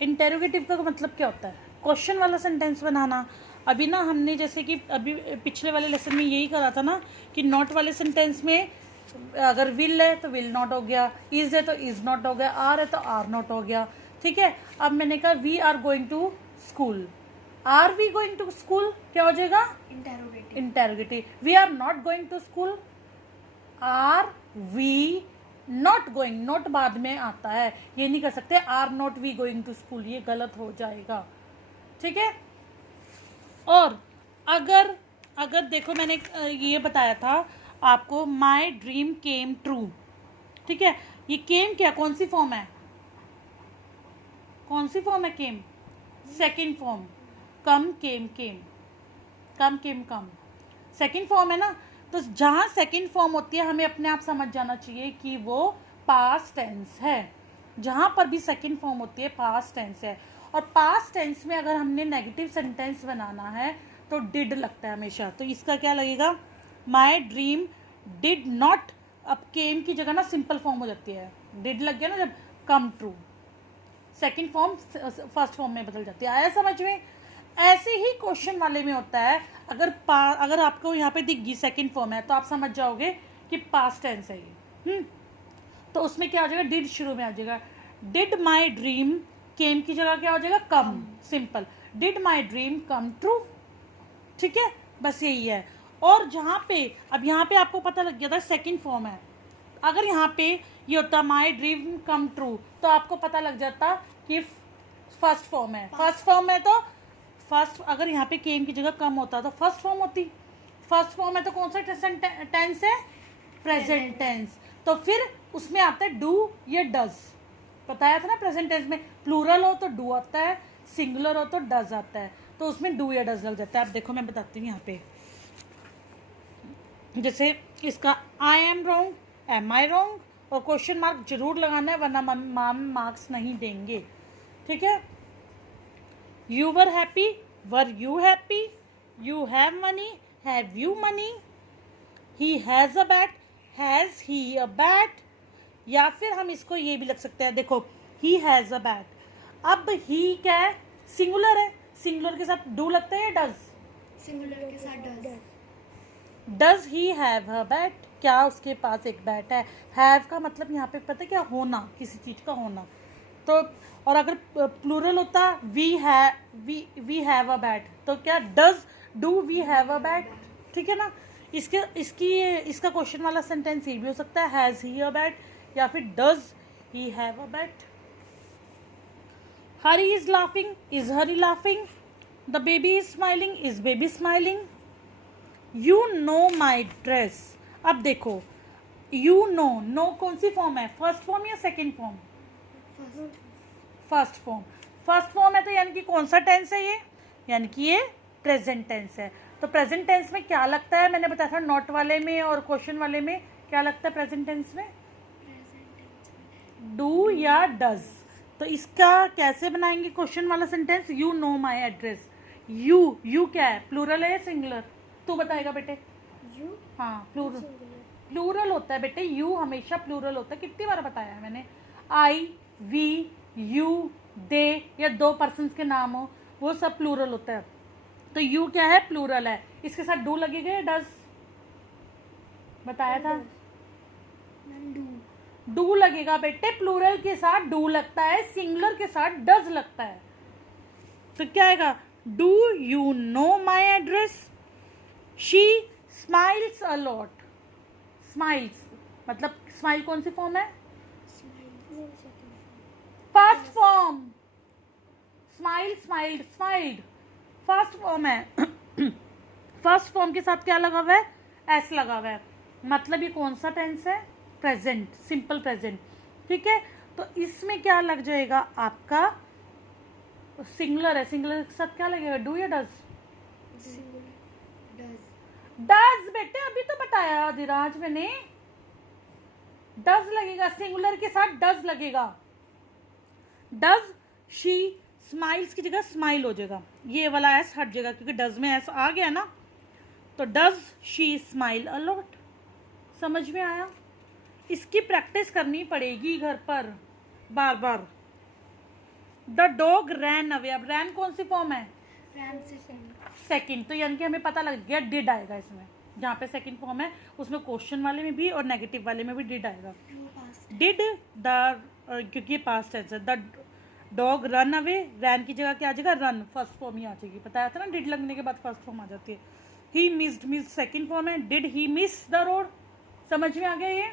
Interrogative का मतलब क्या होता है? क्वेश्चन वाला सेंटेंस बनाना। अभी ना हमने जैसे कि अभी पिछले वाले लेसन में यही करा था ना कि नॉट वाले सेंटेंस में अगर विल है तो विल नॉट हो गया, इज है तो इज नॉट हो गया, आर है तो आर नॉट हो गया। ठीक है, अब मैंने कहा we are going to school. Are we going to school क्या हो जाएगा? Interrogative. We are not going to school. Are we not going, not बाद में आता है, ये नहीं कर सकते are not we going to school, ये गलत हो जाएगा। ठीक है, और अगर अगर देखो मैंने ये बताया था आपको, माई ड्रीम केम ट्रू। ठीक है, ये केम क्या, कौन सी फॉर्म है? कौन सी फॉर्म है came? Second form. Come came came, come came come, second form है ना। तो जहाँ सेकंड फॉर्म होती है हमें अपने आप समझ जाना चाहिए कि वो पास्ट टेंस है। जहाँ पर भी सेकंड फॉर्म होती है पास्ट टेंस है। और पास्ट टेंस में अगर हमने नेगेटिव सेंटेंस बनाना है तो डिड लगता है हमेशा। तो इसका क्या लगेगा? My dream did not. अब केम की जगह ना सिंपल फॉर्म हो जाती है, डिड लग गया ना जब, come true. Second form first form में बदल जाती है। आया समझ में? ऐसे ही क्वेश्चन वाले में होता है। अगर आपको यहाँ पे दिख गई सेकंड फॉर्म है तो आप समझ जाओगे कि पास्ट टेंस है ये। तो उसमें क्या हो जाएगा? डिड शुरू में आ जाएगा। डिड माई ड्रीम केम की जगह क्या हो जाएगा? Come. Simple, did my dream come true. ठीक है, बस यही है। और जहाँ पे अब यहाँ पे आपको पता लग गया था सेकंड फॉर्म है। अगर यहाँ पे ये होता माई ड्रीम कम ट्रू तो आपको पता लग जाता कि फर्स्ट फॉर्म है। फर्स्ट फॉर्म है तो फर्स्ट, अगर यहाँ पे केम की जगह कम होता तो फर्स्ट फॉर्म होती। फर्स्ट फॉर्म है तो कौन सा टेंस है? Present tense. तो फिर उसमें आता है डू या डज। बताया था ना, प्रेजेंट टेंस में प्लूरल हो तो डू आता है, सिंगुलर हो तो डज आता है। तो उसमें डू या डज लग जाता है। अब देखो मैं बताती हूँ यहाँ पे, जैसे इसका I am wrong, am I wrong, और क्वेश्चन मार्क जरूर लगाना है वरना मैम मार्क्स नहीं देंगे। ठीक है, you were happy, were you happy, you have money, have you money, he has a bat, has he a bat. या फिर हम इसको ये भी लग सकते हैं, देखो ही हैज़ अ बैट। अब ही क्या है? सिंगुलर है, सिंगुलर के साथ डू लगता है या डज? सिंगुलर के साथ does. Does he have a bat, क्या उसके पास एक बैट है? हैव का मतलब यहाँ पे पता है क्या? होना, किसी चीज़ का होना। तो और अगर प्लूरल होता वी हैव अ बैट तो क्या? Does do we have a bat. ठीक है ना, इसका क्वेश्चन वाला सेंटेंस ये भी हो सकता है, हैज़ ही अ बैट या फिर does he have a bat. Hari is laughing, is Hari laughing, the baby is smiling, is baby smiling, you know my dress. अब देखो यू नो कौन सी फॉर्म है? फर्स्ट फॉर्म या second form? First form. First form है तो यानी कि कौन सा टेंस है ये? यानी कि ये प्रेजेंट टेंस है। तो प्रेजेंट टेंस में क्या लगता है? मैंने बताया था नॉट वाले में और क्वेश्चन वाले में क्या लगता है प्रेजेंट टेंस में? डू या डज। तो इसका कैसे बनाएंगे क्वेश्चन वाला sentence? You know my address. You क्या है? प्लूरल है या सिंगुलर? तू बताएगा बेटे। यू, हाँ, प्लूरल होता है बेटे, यू हमेशा प्लूरल होता है। कितनी बार बताया है मैंने? आई, वी, यू, दे या दो पर्सन्स के नाम हो वो सब प्लूरल होता है। तो यू क्या है? प्लूरल है। इसके साथ डू लगेगा या डज? बताया था, डू लगेगा बेटे। प्लूरल के साथ डू लगता है, सिंगुलर के साथ डज लगता है। तो क्या आएगा? Do you know my address, she smiles a lot. Smiles मतलब स्माइल कौन सी फॉर्म है? First form. Smile, smiled, smiled first form है। फर्स्ट फॉर्म के साथ क्या लगा हुआ है? एस लगा हुआ है। मतलब ये कौन सा टेंस है? Present, simple present. ठीक है, तो इसमें क्या लग जाएगा आपका? सिंगुलर है, सिंगुलर के साथ क्या लगेगा? डू या डज? डज बेटे, अभी तो बताया धीराज मैंने, डज लगेगा। सिंगुलर के साथ डज लगेगा। डज शी स्माइल्स की जगह स्माइल हो जाएगा, ये वाला एस हट जाएगा क्योंकि डज में एस आ गया ना। तो does she smile a lot. समझ में आया? इसकी प्रैक्टिस करनी पड़ेगी घर पर बार बार। The dog ran away. अब रैन कौन सी फॉर्म है? रैन सेकंड। सेकंड, तो यानी कि हमें पता लग गया डिड आएगा इसमें, जहाँ पे सेकंड फॉर्म है उसमें क्वेश्चन वाले में भी और नेगेटिव वाले में भी डिड आएगा। डिड द, क्योंकि ये पास्ट टेंस है। द डॉग रन अवे, रैन की जगह क्या आ जाएगा? रन, फर्स्ट फॉर्म ही आ जाएगी। बताया था ना डिड लगने के बाद फर्स्ट फॉर्म आ जाती है। He missed, miss second form है। Did he miss the road? समझ में आ गया ये?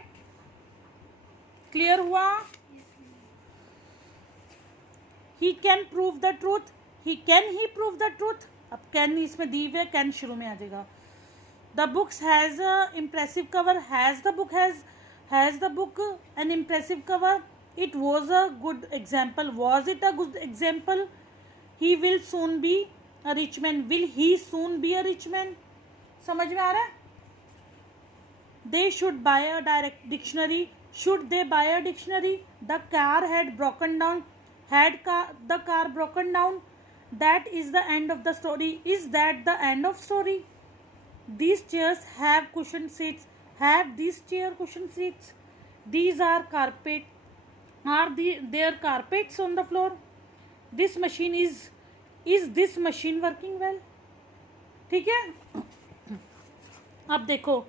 क्लियर हुआ? He can prove the truth, he can he prove the truth. अब कैन इसमें दी हुई है, कैन शुरू में आ जाएगा। The books has impressive cover, has the book has the book an impressive cover. It was a good example, was it a good example. He will soon be a rich man, will he soon be a rich man. समझ में आ रहा है? They should buy a direct dictionary, should they buy a dictionary. The car had broken down, had the car broken down? That is the end of the story. Is that the end of story? These chairs have cushion seats, have these chair cushion seats? These are carpet, are there carpets on the floor? This machine is this machine working well? ठीक है? अब देखो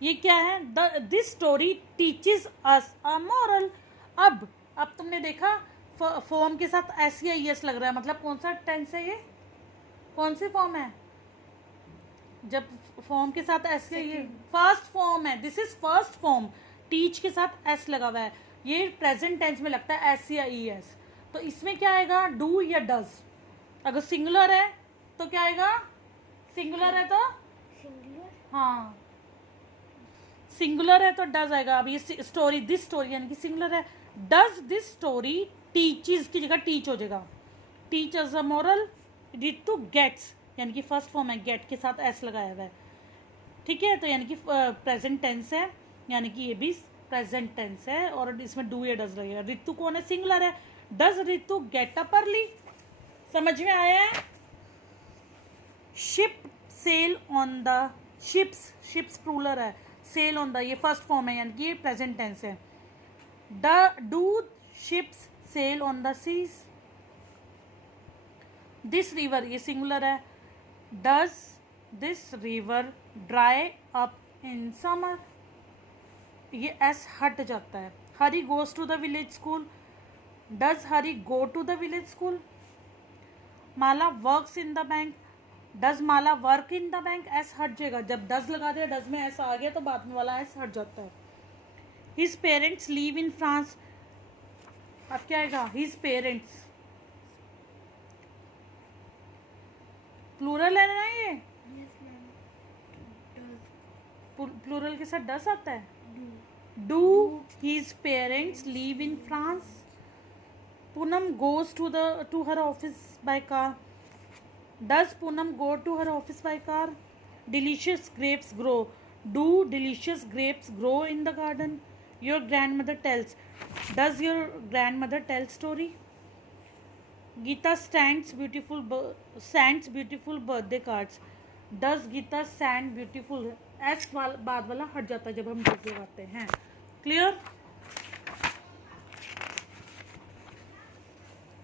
ये क्या है? This story teaches us a moral. अब तुमने देखा फॉर्म के साथ एस या एस लग रहा है, मतलब कौन सा टेंस है ये? कौन सी फॉर्म है? जब फॉर्म के साथ एस या ये फर्स्ट फॉर्म है। This is first form, teach के साथ एस लगा हुआ है। ये प्रेजेंट टेंस में लगता है एस या ई एस। तो इसमें क्या आएगा? डू या डज। अगर सिंगुलर है तो क्या आएगा? सिंगुलर है तो सिंगुलर, हाँ सिंगुलर है तो डज आएगा। अब ये स्टोरी, दिस स्टोरी यानी कि सिंगुलर है। डज दिस स्टोरी टीचेस की जगह टीच हो जाएगा। Teach us a moral. Ritu gets यानी कि फर्स्ट फॉर्म है, गेट के साथ एस लगाया हुआ है। ठीक है, तो यानी कि प्रेजेंट टेंस है, यानी कि ये भी प्रेजेंट टेंस है और इसमें डू या डज लगेगा। रितु कौन है? सिंगुलर है। Does Ritu get up early? समझ में आया है? Ship sail on the, ships plural है, सेल ऑन द ये फर्स्ट फॉर्म है यानी कि ये प्रेजेंट टेंस है। Do ships sail on the seas? This river ये सिंगुलर है। Does this river dry up in summer? ये एस हट जाता है। Hari goes to the village school? Does Hari go to the village school? Mala works in the bank? Does Mala work in the bank? S हट जाएगा, जब does लगा दिया, does में एस आ गया तो बाद में वाला एस हट जाता है। His parents live in France? अब क्या आएगा? हिज पेरेंट्स प्लूरल है ना ये? Yes ma'am. प्लूरल के साथ डस आता है। Do, do his parents live in France? Poonam goes to her office by car? Does Poonam go to her office by car? Delicious grapes grow? Do delicious grapes grow in the garden? Your grand mother tells? Does your grand mother tell story? Geeta sends beautiful birthday cards? Does Geeta send beautiful? S बाद वाला हट जाता है जब हम does लगाते हैं। Clear?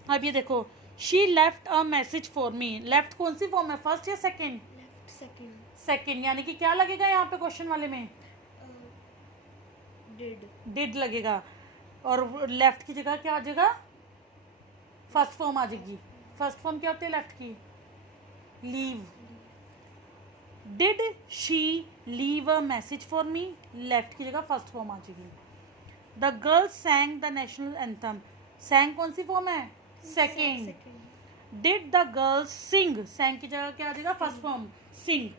अब ये देखो, she left a message for me. Left कौन सी फॉर्म है? फर्स्ट या सेकेंड? Left second. सेकेंड, यानी कि क्या लगेगा यहाँ पे क्वेश्चन वाले में? डिड लगेगा। और लेफ्ट की जगह क्या आ जाएगा? फर्स्ट फॉर्म आ जाएगी। फर्स्ट फॉर्म क्या होती है लेफ्ट की? Leave. Did she leave a message for me? Left की जगह फर्स्ट फॉर्म आ जाएगी। The girls sang the national anthem? Sang कौन सी फॉर्म है? Second. Did the girls sing? Sang की जगह क्या आ जाएगा? First form, sing.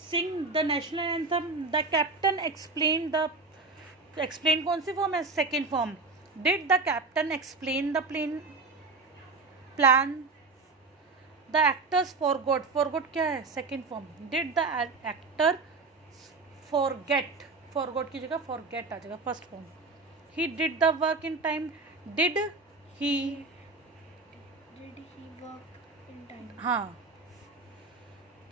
Sing the national anthem. The captain explain कौन सी फॉर्म है? Second form. Did the captain explain the plan? The actors forgot क्या है? Second form. Did the actor forgot की जगह फॉरगेट आ जाएगा, first form. He did the work in time? Did he work in time? हाँ।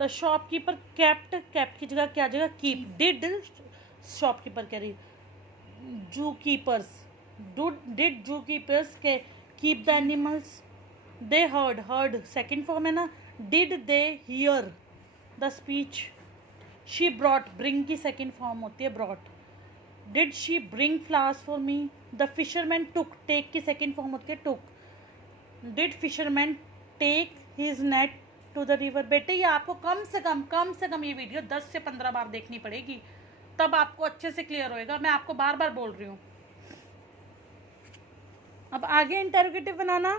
The shopkeeper kept की जगह क्या आ जाएगा? कीप। डिड शॉपकीपर कह रही, zoo keepers? Did zoo keepers के keep the animals? They heard, heard second form है ना. Did they hear the speech. She brought, bring की सेकेंड फॉर्म होती है brought. Did she bring flowers for me. The fisherman took, take की second form होती है took. Did fisherman take his net to the river. बेटे ये आपको कम से कम ये वीडियो 10 से 15 बार देखनी पड़ेगी, तब आपको अच्छे से क्लियर होएगा. मैं आपको बार बार बोल रही हूँ. अब आगे इंटेरोगेटिव बनाना.